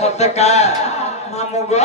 सतका मामू गो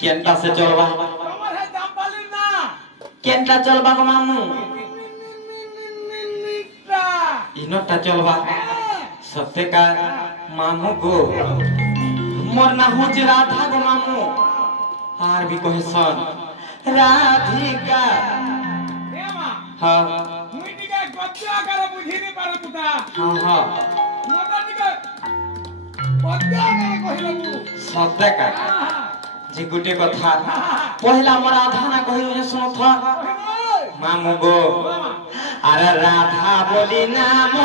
केंटा से चलवा केंटा चलवा को मामू इनोटा चलवा सत्य का मामू गो मोर ना हो जे राधा गो मामू आर भी कहे सन राधिका हां मुइटी का गद्दा कर बुझी नहीं पारो तुता हां हां मोटा टिका गद्दा कर कहिलबू सत्य का जे गुटे कथा पहला मोर राधा ना कहियो जे सुनो था मामू गो अरे राधा बोली नाम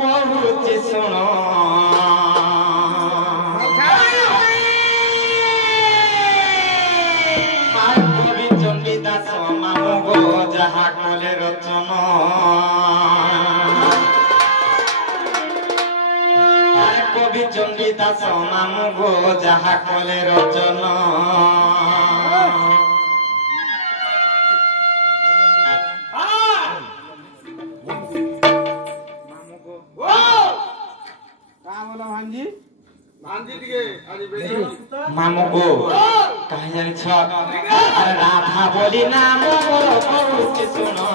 कहूची सुनो कवि चंडीदास मामू गो जहा कले रचन कवि चंडीदास मामू गो जहा कले रचन मामू गो कहे जानी छ अरे राधा बोली नाम कहूची सुनो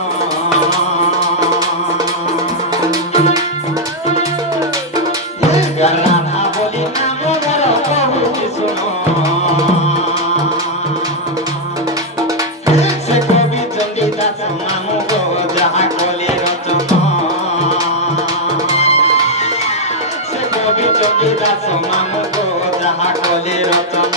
राधा बोली नाम कहूची सुनो से कवि चंडीदास मामू गो जहा कले रचन से कवि चंडीदास मामू गो जहा कले रचन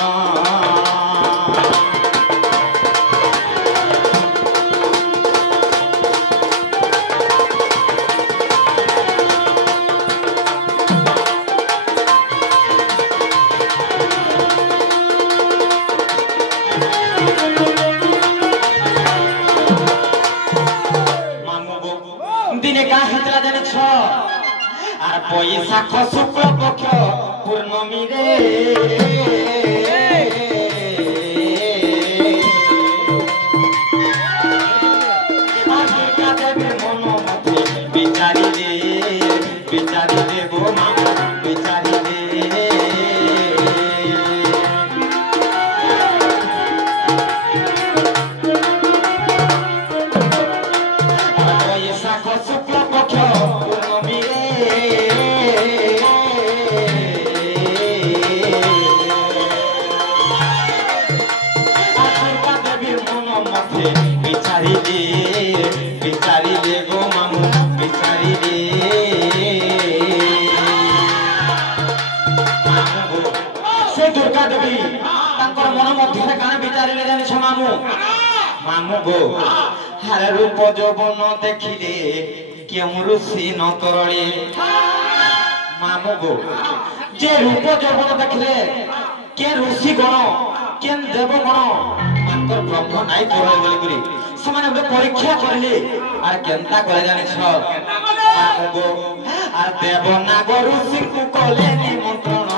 दिने का हितला जाने छ आर बैशाख शुक्ल पक्ष पूर्णमी रे बिचारी रे गो मामा बिचारी रे বিচারিলে গো মামু বিচারিলে से दुर्गा देवी तांकर मन मध्य काना विचारिले जानिछ मामू मामू गो हार रूप यौवन देखिले केउ ऋषि न तरले मामू गो जे रूप यौवन देखिले के ऋषि गण केन देव गण तांकर ब्रह्म नाई तरले बोली करी समान बे परीक्षा करले आर केनता करे जानिछ मामू गो आर देव नाग ऋषि को कले निमंत्रण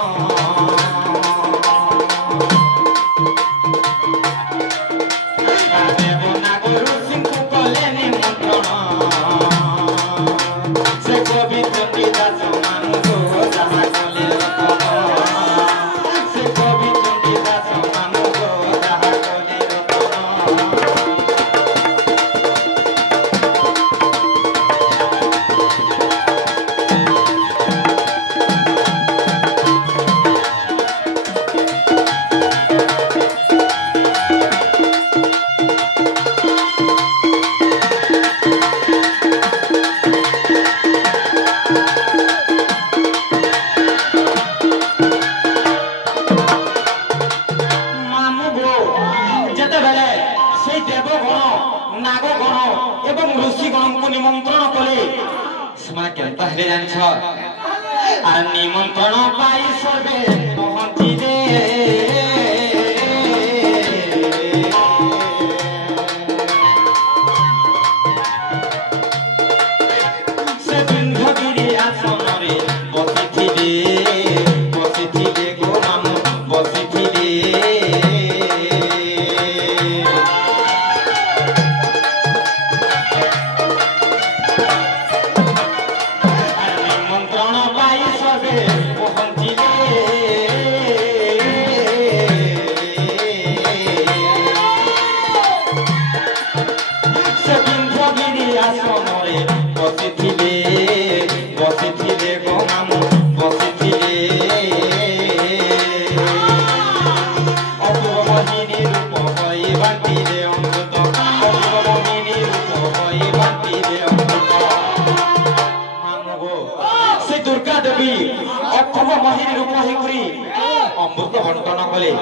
निमंत्रण पाई सर्वे पहुंचिले से बिंधगिरी आसनरे बसिथिले गो मामू बसिथिले बसिथिले गो मामू बसिथिले अपूर्व मोहिनी रूप हई बांटिले अमृत अपूर्व मोहिनी रूप हई बांटिले अमृत मामू गो से दुर्गा देवी अपूर्व मोहिनी रूप हई करी अमृत बंटन कले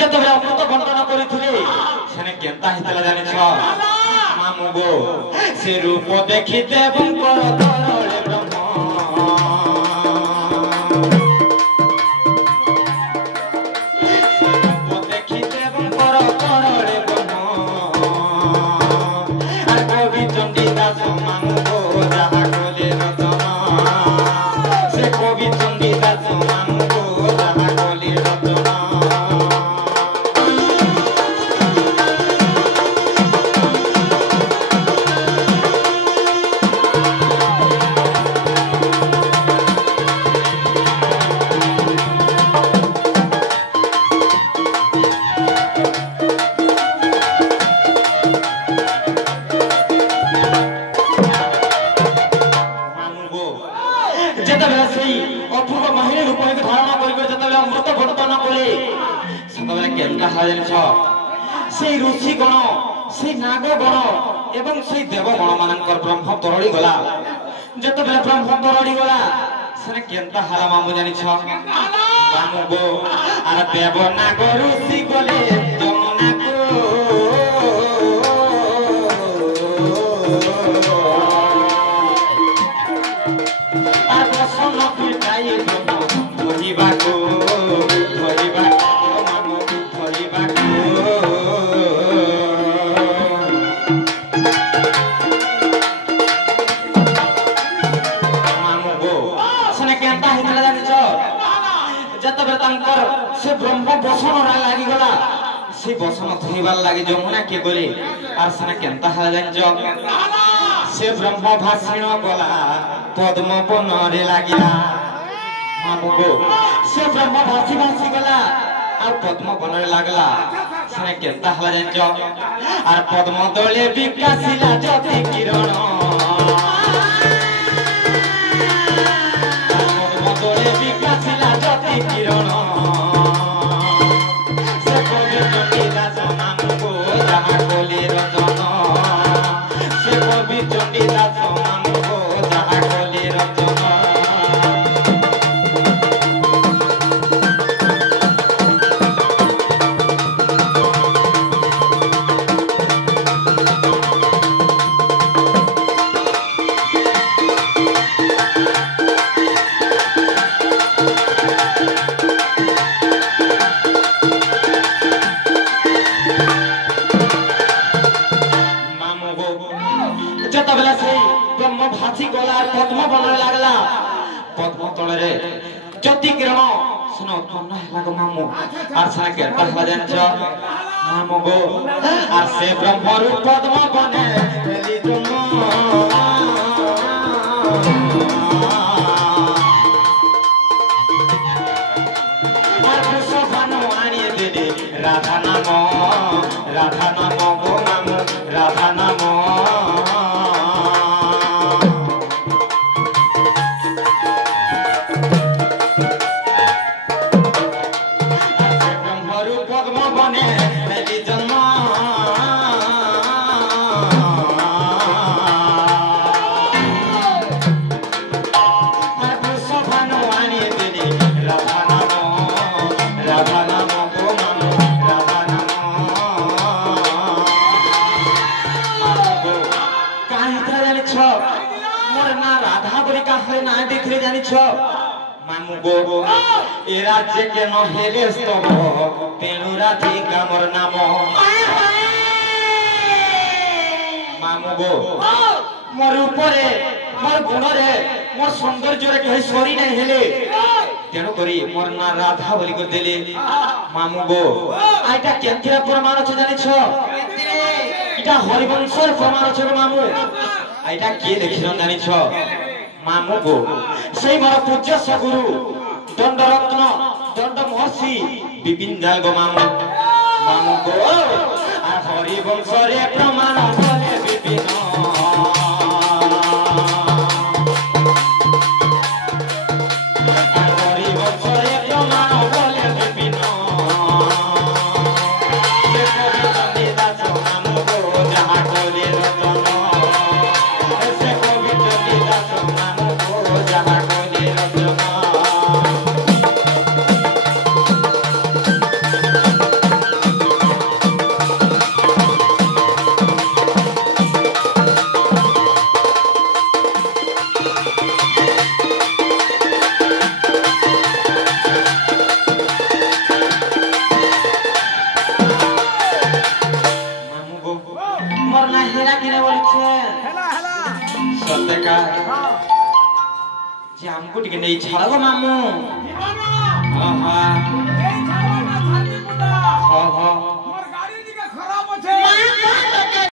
जेतबे अमृत बंटन करिथिले सेने केनता हितला जानिछ मामू गो से रूप देखि देवंकर तरले ब्रह्म रूप देखि देवंकर तरले ब्रह्म आर कवि चंडी दास मामू गो जहा कोले रतन से कवि चंडी दास मामू गो जहा कोले रतन अपूर्व महिला रूप धारण कर अमृत बंटन कले से ऋषि गण से नाग गण एवं से देव गण मानकर ब्रह्म तरड़ी गला जत बेले ब्रह्म तरड़ी गला से केनता हाला मामू जानिछ मामू गो आर देव नाग ऋषि गले जमुना को से ब्रह्म बसन लागी गला से बसन धोइबार लागी जमुना के गले आर सना केनता हा जानिछ से ब्रह्म भाषण गला पद्म वन रे लागिला मामू गो से ब्रह्म भाषी भाषी गला आर पद्म वन रे लागला सना केनता हा जानिछ आर पद्म दले विकासिला ज्योति किरण पद्म दले विकासिला ज्योति किरण से कवि चंडी दास मामू गो जहा भासी गला पद्म बनने लगला पद्म तले ज्योति किरण सुनो उत्पन्न है गो मामू आर सारा केरता हला जानछ मामू गो आर से ब्रह्म रूप पद्म बने एली तुम आर पुष्प भानु आनी देले राधा नाम गो मामू राधा नाम मामू गो ए राज्य के न हेले स्तव तेणु राधिका मोर नाम मामू गो मोर ऊपरे मोर गुणरे मोर सौंदर्य रे कहि सरी नै हेले तेणु करी मोर ना राधा बोली को देले मामू गो आइटा केनथिरा प्रमाण छ जानि छ इटा हरिवंशर प्रमाण छ मामू आइटा के लिखिरन जानि छ मामू गो से मोर पूज्य सगुरु दंडरत्न दंड महर्षि विपिन जाल गो मामू गो आ हरिवंश रे प्रमाण बोले विपिन हरिवंश रे प्रमाण बोले विपिन से कवि दास मामू गो जहाँ बोले रतन से कवि दास मामू गो जहाँ बोले रतन हमको टिके नहीं छाड़ा गो मामू हां हां